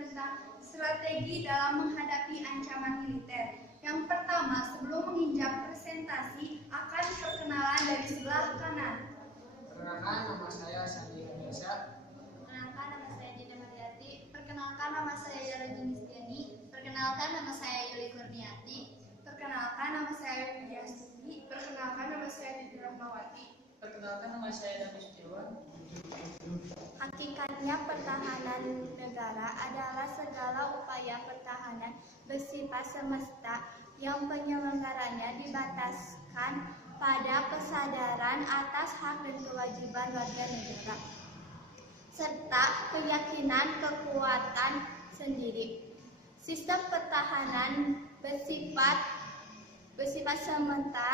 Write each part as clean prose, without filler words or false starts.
tentang strategi dalam menghadapi ancaman militer. Yang pertama, sebelum menginjak presentasi, akan perkenalan dari sebelah kanan. Perkenalkan, nama saya Sandi Biasa. Perkenalkan, nama saya Dinda Mariati. Perkenalkan, nama saya Yara Junistiani. Perkenalkan, nama saya Yuli Kurniati. Perkenalkan, nama saya Widya Astuti. Perkenalkan, nama saya Didi Rahmawati. Perkenalkan, nama saya David Setiawan. Hakikatnya pertahanan negara adalah segala upaya pertahanan bersifat semesta yang penyelenggaranya dibataskan pada kesadaran atas hak dan kewajiban warga negara serta keyakinan kekuatan sendiri. Sistem pertahanan bersifat semesta.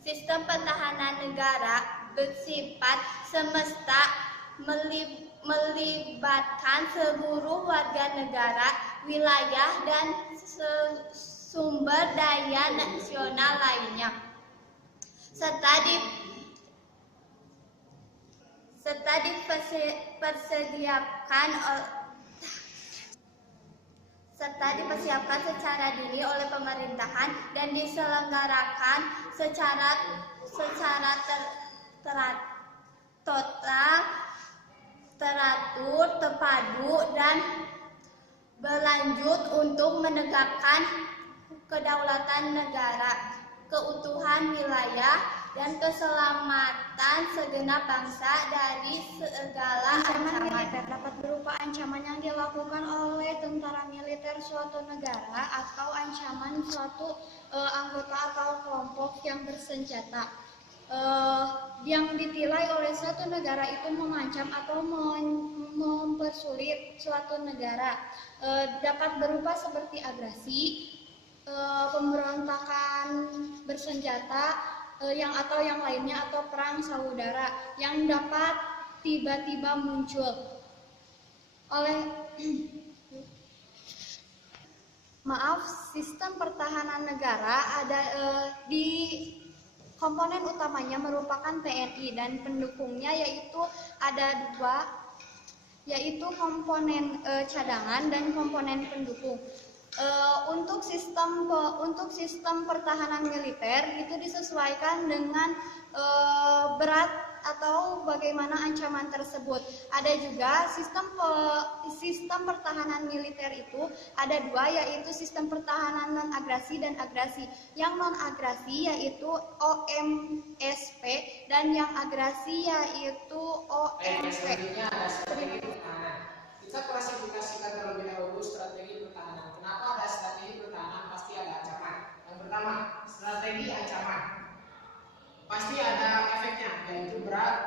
Sistem pertahanan negara bersifat semesta melibatkan seluruh warga negara, wilayah, dan sumber daya nasional lainnya, serta dipersiapkan secara dini oleh pemerintahan dan diselenggarakan secara teratur, terpadu, dan berlanjut untuk menegakkan kedaulatan negara, keutuhan wilayah, dan keselamatan segenap bangsa dari segala ancaman militer dapat berupa ancaman yang dilakukan oleh tentara militer suatu negara atau ancaman suatu anggota atau kelompok yang bersenjata yang ditilai oleh suatu negara itu mengancam atau mempersulit suatu negara. Dapat berupa seperti agresi, pemberontakan bersenjata, yang lainnya, atau perang saudara yang dapat tiba-tiba muncul oleh sistem pertahanan negara ada di komponen utamanya merupakan TNI dan pendukungnya yaitu ada dua, yaitu komponen cadangan dan komponen pendukung. Untuk sistem pertahanan militer itu disesuaikan dengan berat atau bagaimana ancaman tersebut. Ada juga sistem pertahanan militer itu ada dua, yaitu sistem pertahanan non agresi dan agresi. Yang non agresi yaitu OMSP dan yang agresi yaitu OMP. Kita klasifikasikan terlebih dahulu strategi pertahanan. Kenapa ada strategi pertahanan? Pasti ada ancaman. Yang pertama, strategi ancaman. Pasti ada efeknya, yaitu berat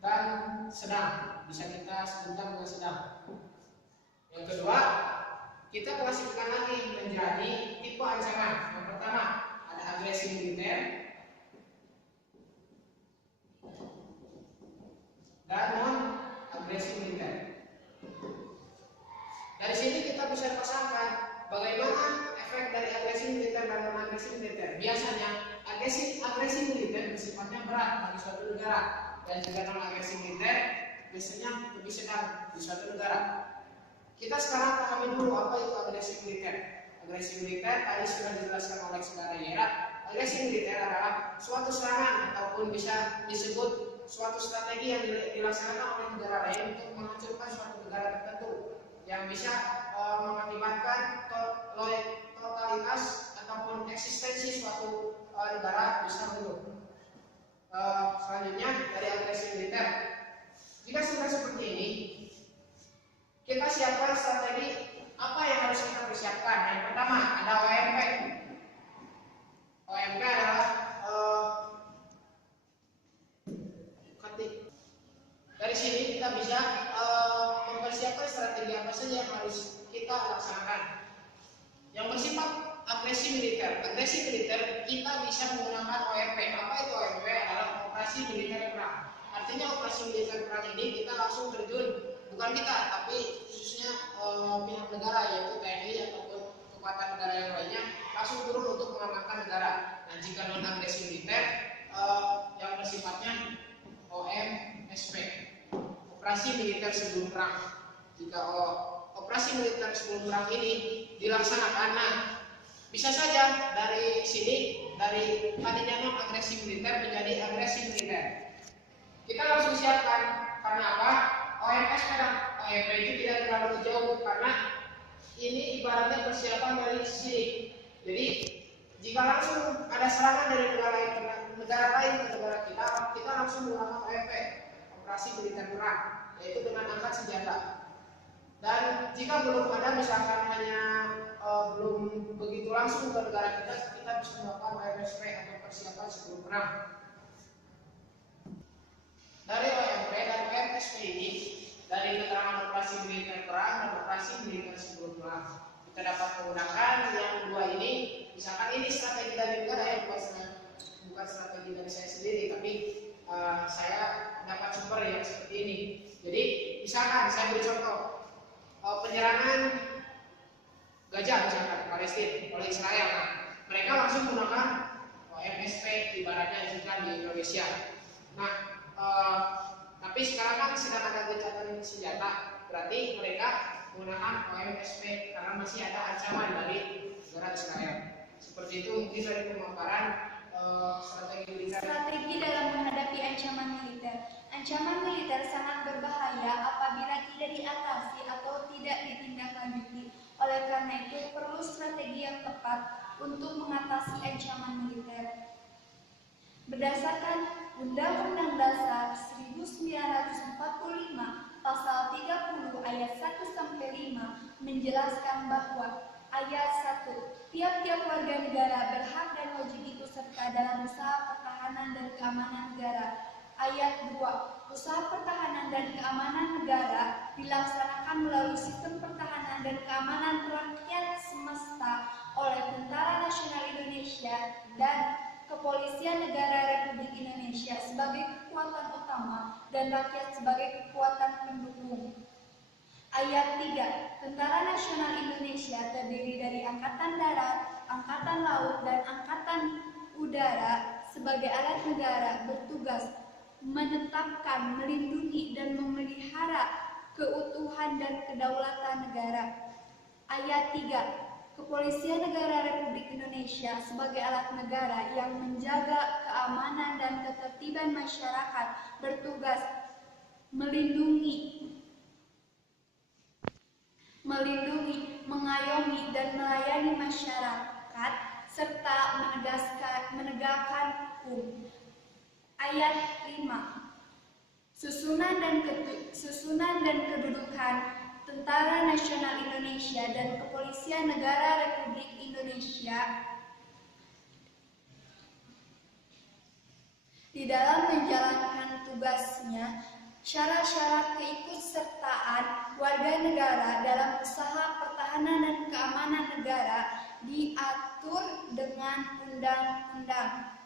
dan sedang. Bisa kita sebutkan dengan sedang. Yang kedua, kita klasifikasikan lagi menjadi tipe ancaman. Yang pertama, ada agresi militer dan non agresi militer. Dari sini kita bisa pasangkan bagaimana efek dari agresi militer dan non agresi militer. Biasanya agresi militer bersifatnya berat bagi suatu negara, dan juga non agresi militer biasanya lebih sedang di suatu negara. Kita sekarang pahami dulu apa itu agresi militer. Agresi militer tadi sudah dijelaskan oleh saudara Yera. Agresi militer adalah suatu serangan ataupun bisa disebut suatu strategi yang dilaksanakan oleh negara lain untuk menghancurkan suatu negara tertentu yang bisa mengakibatkan totalitas ataupun eksistensi suatu negara bisa runtuh. Selanjutnya dari agresi militer, jika sudah seperti ini, kita siapkan strategi apa yang harus kita persiapkan. Yang pertama ada OMP. OMP adalah dari sini kita bisa mempersiapkan strategi apa saja yang harus kita laksanakan. Yang bersifat agresi militer. Agresi militer kita bisa menggunakan OMP. Apa itu OMP? Adalah operasi militer perang. Artinya operasi militer perang ini kita langsung terjun, bukan kita, tapi khususnya pihak negara yaitu TNI ataupun kekuatan negara yang lainnya langsung turun untuk mengamankan negara. Nah, jika non agresi militer yang bersifatnya OMSP. operasi militer sebelum perang. Jika operasi militer sebelum perang ini dilaksanakan, nah bisa saja dari sini, dari tadinya non agresi militer menjadi agresi militer. Kita langsung siapkan, karena apa? OMS dan OEP itu tidak terlalu jauh, karena ini ibaratnya persiapan dari sini. Jadi jika langsung ada serangan dari negara lain ke negara kita, kita langsung melakukan OEP, operasi militer perang, yaitu dengan angkat senjata. Dan jika belum ada, misalkan hanya belum begitu langsung ke negara kita bisa melakukan OMSP atau persiapan sebelum perang. Dari OMP dan OMSP ini, dari keterangan operasi militer perang dan operasi militer sebelum perang, kita dapat menggunakan yang dua ini. Misalkan ini strategi dari negara, ya bukan strategi dari saya sendiri, tapi saya dapat sumber yang seperti ini. Jadi misalkan saya beri contoh penyerangan Gaza misalkan Palestina oleh Israel, nah, mereka langsung menggunakan OMSP ibaratnya jika di Indonesia. Nah, tapi sekarang kan sedang ada gencatan senjata, berarti mereka menggunakan OMSP karena masih ada ancaman dari negara Israel. Seperti itu mungkin dari pemaparan strategi militer. Strategi dalam menghadapi ancaman militer. Ancaman militer sangat berbahaya apabila tidak diatasi atau tidak ditindaklanjuti. Oleh karena itu, perlu strategi yang tepat untuk mengatasi ancaman militer. Berdasarkan Undang-Undang Dasar 1945, Pasal 30 ayat 1-5 menjelaskan bahwa ayat 1, tiap-tiap warga negara berhak dan wajib ikut serta dalam usaha pertahanan dan keamanan negara. Ayat 2, usaha pertahanan dan keamanan negara dilaksanakan melalui sistem pertahanan dan keamanan rakyat semesta oleh Tentara Nasional Indonesia dan Kepolisian Negara Republik Indonesia sebagai kekuatan utama dan rakyat sebagai kekuatan pendukung. Ayat 3, Tentara Nasional Indonesia terdiri dari Angkatan Darat, Angkatan Laut, dan Angkatan Udara sebagai alat negara bertugas menetapkan, melindungi, dan memelihara keutuhan dan kedaulatan negara. Ayat 3, Kepolisian Negara Republik Indonesia sebagai alat negara yang menjaga keamanan dan ketertiban masyarakat bertugas melindungi, mengayomi, dan melayani masyarakat serta menegakkan hukum. Ayat 5, Susunan dan kedudukan Tentara Nasional Indonesia dan Kepolisian Negara Republik Indonesia di dalam menjalankan tugasnya. Syarat-syarat keikutsertaan warga negara dalam usaha pertahanan dan keamanan negara diatur dengan undang-undang.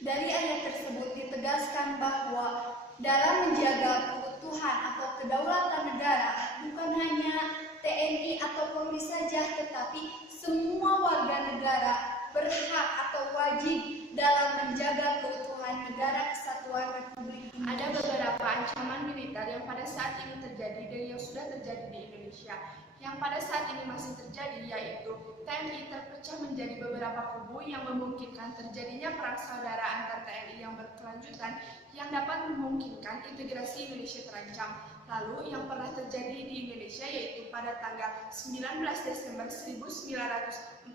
Dari ayat tersebut ditegaskan bahwa dalam menjaga keutuhan atau kedaulatan negara bukan hanya TNI atau Polri saja, tetapi semua warga negara berhak atau wajib dalam menjaga keutuhan negara kesatuan Republik Indonesia. Ada beberapa ancaman militer yang pada saat ini terjadi dan yang sudah terjadi di Indonesia. Yang pada saat ini masih terjadi yaitu TNI terpecah menjadi beberapa kubu yang memungkinkan terjadinya perang saudara antar TNI yang berkelanjutan yang dapat memungkinkan integrasi Indonesia terancam. Lalu yang pernah terjadi di Indonesia yaitu pada tanggal 19 Desember 1948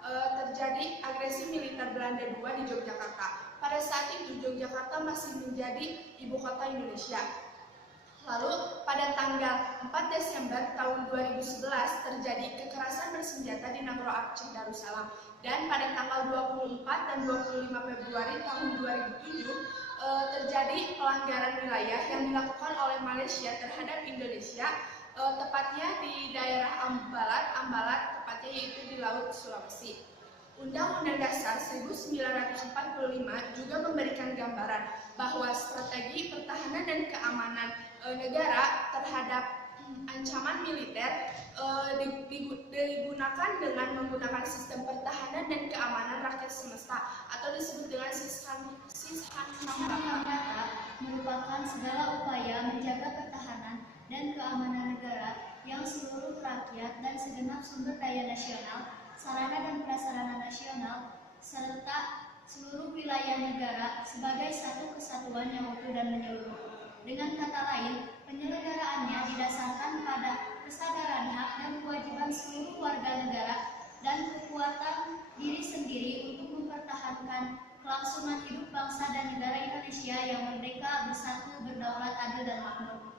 terjadi agresi militer Belanda II di Yogyakarta. Pada saat itu Yogyakarta masih menjadi ibu kota Indonesia. Lalu pada tanggal 4 Desember tahun 2011 terjadi kekerasan bersenjata di Nagro Aceh Darussalam, dan pada tanggal 24 dan 25 Februari tahun 2007 terjadi pelanggaran wilayah yang dilakukan oleh Malaysia terhadap Indonesia, tepatnya di daerah Ambalat tepatnya yaitu di Laut Sulawesi. Undang-Undang Dasar 1945 juga memberikan gambaran bahwa strategi pertahanan dan keamanan negara terhadap ancaman militer digunakan dengan menggunakan sistem pertahanan dan keamanan rakyat semesta atau disebut dengan Sishan Kamrata merupakan segala upaya menjaga pertahanan dan keamanan negara yang seluruh rakyat dan segenap sumber daya nasional, sarana dan prasarana nasional, serta seluruh wilayah negara sebagai satu kesatuan yang utuh dan menyeluruh. Dengan kata lain, penyelenggaraannya didasarkan pada kesadaran hak dan kewajiban seluruh warga negara dan kekuatan diri sendiri untuk mempertahankan kelangsungan hidup bangsa dan negara Indonesia yang merdeka, bersatu, berdaulat, adil, dan makmur.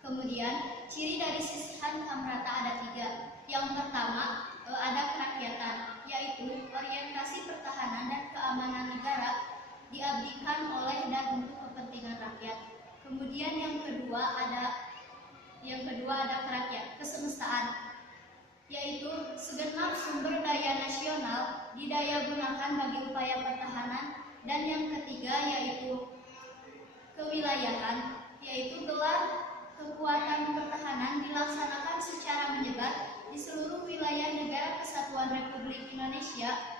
Kemudian, ciri dari Sishan Kamrata ada 3. Yang pertama, ada kerakyatan, yaitu orientasi pertahanan dan keamanan negara diabdikan oleh dan untuk kepentingan rakyat. Kemudian yang kedua ada kesemestaan, yaitu segenap sumber daya nasional didaya gunakan bagi upaya pertahanan. Dan yang ketiga yaitu kewilayahan, yaitu gelar kekuatan pertahanan dilaksanakan secara menyebar di seluruh wilayah negara Kesatuan Republik Indonesia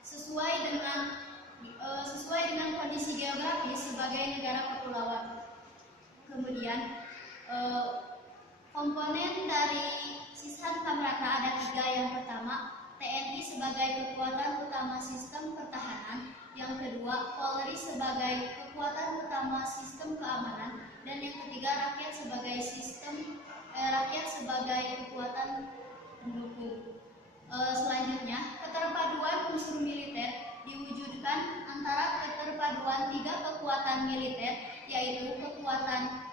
sesuai dengan kondisi geografis sebagai negara kepulauan. Kemudian komponen dari Sishan Kamrata ada 3. Yang pertama, TNI sebagai kekuatan utama sistem pertahanan. Yang kedua, Polri sebagai kekuatan utama sistem keamanan. Dan yang ketiga, rakyat sebagai kekuatan pendukung. Selanjutnya, keterpaduan unsur militer diwujudkan antara keterpaduan 3 kekuatan militer, yaitu kekuatan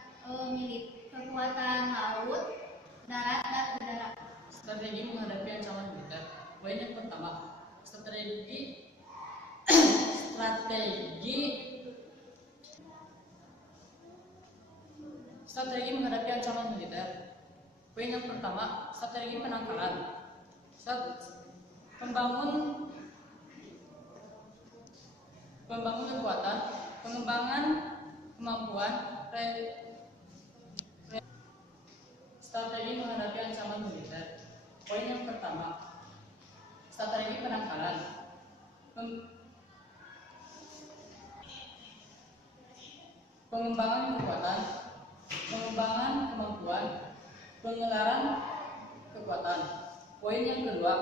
laut, darat, dan udara. Strategi menghadapi ancaman militer. Poin yang pertama, strategi menghadapi ancaman militer. Poin yang pertama, strategi penangkalan. Membangun kekuatan, pengembangan kemampuan, strategi menghadapi ancaman militer. Poin yang pertama, strategi penangkalan. Pengembangan kekuatan, pengembangan kemampuan, pengelaran kekuatan. Poin yang kedua,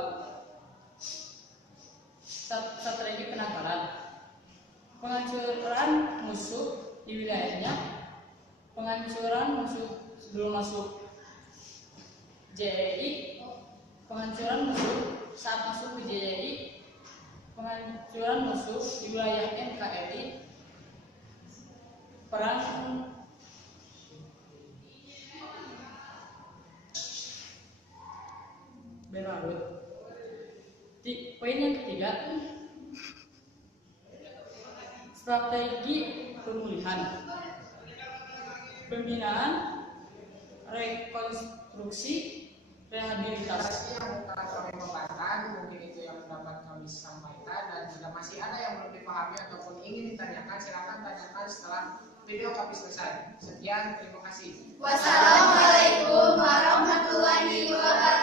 strategi penangkalan. Penghancuran musuh di wilayahnya, penghancuran musuh sebelum masuk JEI, penghancuran musuh saat masuk ke JEI, penghancuran musuh di wilayah NKRI, perang Belarus. Poin yang ketiga, strategi pemulihan, pembinaan, rekonstruksi, rehabilitasi. Yang kami paparkan mungkin itu yang dapat kami sampaikan, dan jika masih ada yang belum dipahami ataupun ingin ditanyakan, silakan tanyakan setelah video kami selesai. Sekian, terima kasih. Wassalamualaikum warahmatullahi wabarakatuh.